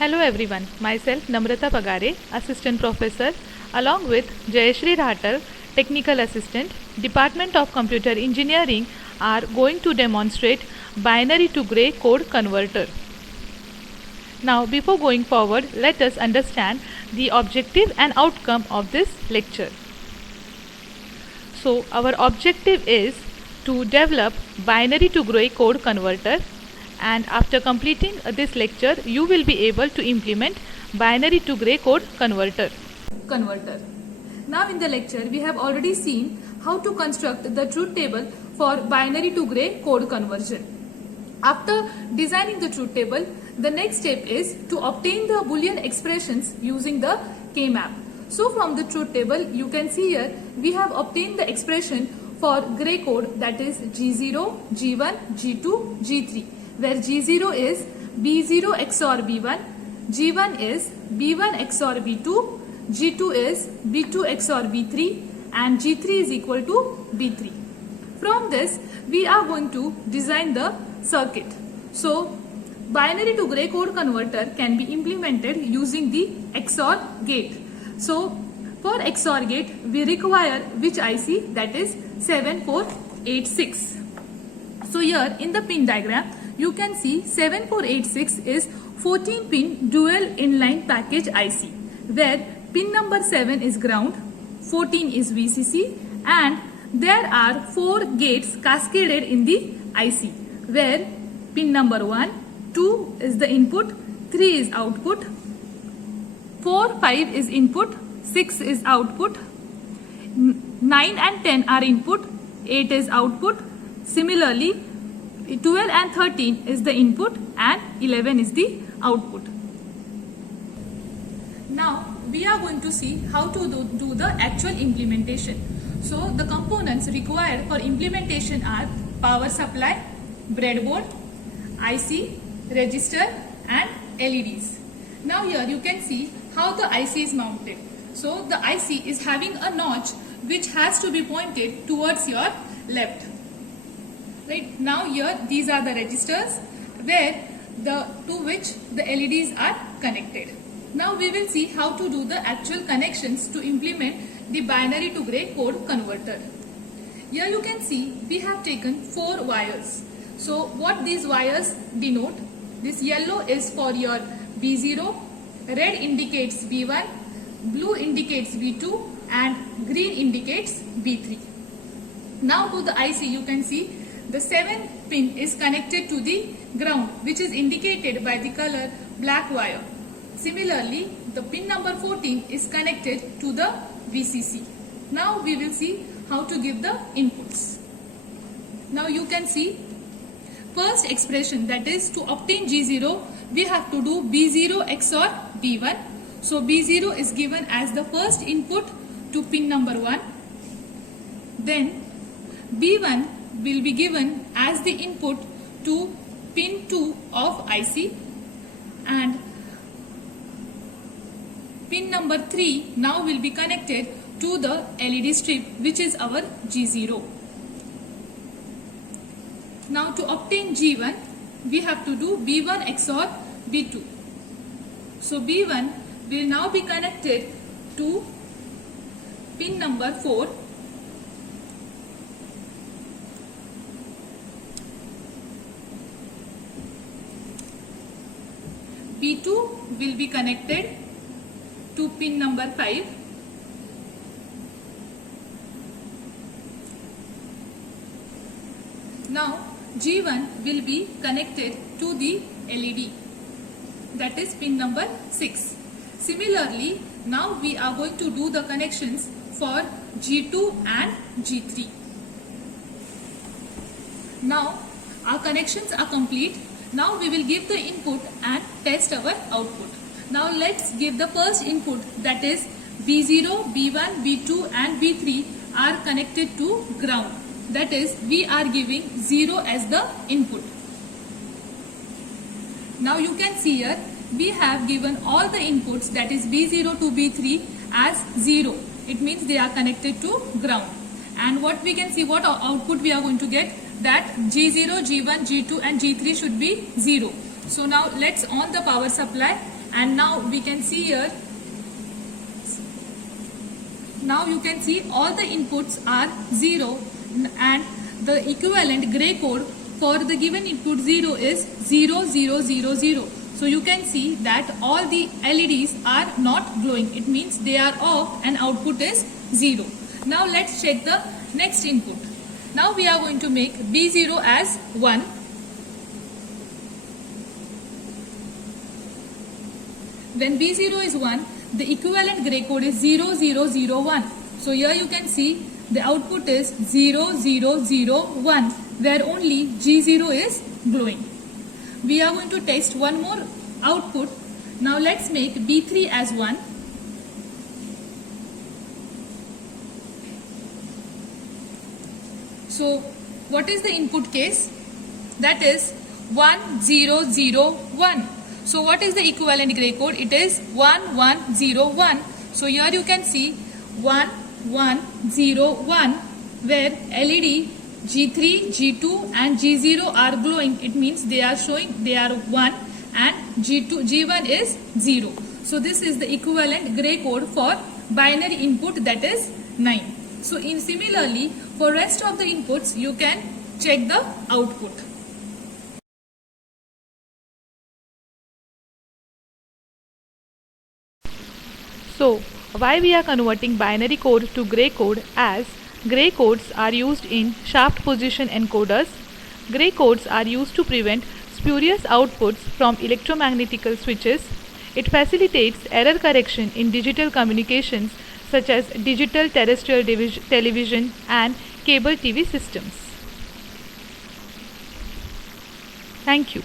Hello everyone, myself Namrata Pagare, Assistant Professor, along with Jayashri Rahatal, Technical Assistant, Department of Computer Engineering are going to demonstrate binary to gray code converter. Now before going forward, let us understand the objective and outcome of this lecture. So our objective is to develop binary to gray code converter, and after completing this lecture you will be able to implement binary to gray code converter. Now in the lecture we have already seen how to construct the truth table for binary to gray code conversion. After designing the truth table, the next step is to obtain the Boolean expressions using the K-map. So from the truth table you can see here we have obtained the expression for gray code, that is G0, G1, G2, G3, where G0 is B0 XOR B1, G1 is B1 XOR B2, G2 is B2 XOR B3, and G3 is equal to B3. From this we are going to design the circuit. So binary to gray code converter can be implemented using the XOR gate. So for XOR gate we require which IC, that is 7486. So here in the pin diagram you can see 7486 is 14 pin dual inline package IC, where pin number 7 is ground, 14 is VCC, and there are 4 gates cascaded in the IC, where pin number 1, 2 is the input, 3 is output, 4, 5 is input, 6 is output, 9 and 10 are input, 8 is output. Similarly 12 and 13 is the input and 11 is the output. Now we are going to see how to do the actual implementation. So the components required for implementation are power supply, breadboard, IC, register and LEDs. Now here you can see how the IC is mounted. So the IC is having a notch which has to be pointed towards your left. Right, now here these are the registers to which the LEDs are connected. Now we will see how to do the actual connections to implement the binary to gray code converter. Here you can see we have taken 4 wires. So what these wires denote, this yellow is for your B0, red indicates B1, blue indicates B2 and green indicates B3. Now to the IC you can see the 7th pin is connected to the ground, which is indicated by the color black wire. Similarly, the pin number 14 is connected to the VCC. Now we will see how to give the inputs. Now you can see first expression, that is to obtain G0 we have to do B0 XOR B1. So B0 is given as the first input to pin number 1. Then B1 will be given as the input to pin 2 of IC, and pin number 3 now will be connected to the LED strip, which is our G0. Now to obtain G1 we have to do B1 XOR B2. So B1 will now be connected to pin number 4, B2 will be connected to pin number 5, now G1 will be connected to the LED, that is pin number 6. Similarly, now we are going to do the connections for G2 and G3. Now our connections are complete. Now we will give the input and test our output. Now let's give the first input, that is B0, B1, B2 and B3 are connected to ground. That is we are giving 0 as the input. Now you can see here we have given all the inputs, that is B0 to B3 as 0. It means they are connected to ground. And what we can see, what output we are going to get, that G0, G1, G2 and G3 should be 0. So now let's on the power supply and now we can see here, now you can see all the inputs are 0 and the equivalent gray code for the given input 0 is 0 0 0 0. So you can see that all the LEDs are not glowing. It means they are off and output is 0. Now let's check the next input. Now we are going to make B0 as 1. When B0 is 1, the equivalent gray code is 0 0 0 1. So here you can see the output is 0 0 0 1, where only G0 is glowing. We are going to test one more output. Now let's make B3 as 1. So what is the input case? That is 1 0 0 1. So what is the equivalent gray code? It is 1 1 0 1. So here you can see 1 1 0 1, where LED G3, G2 and G0 are glowing. It means they are showing they are 1 and G1 is 0. So this is the equivalent gray code for binary input, that is 9. So similarly for rest of the inputs you can check the output. So, why we are converting binary code to gray code, as gray codes are used in shaft position encoders. Gray codes are used to prevent spurious outputs from electromagnetical switches. It facilitates error correction in digital communications such as digital terrestrial television and cable TV systems. Thank you.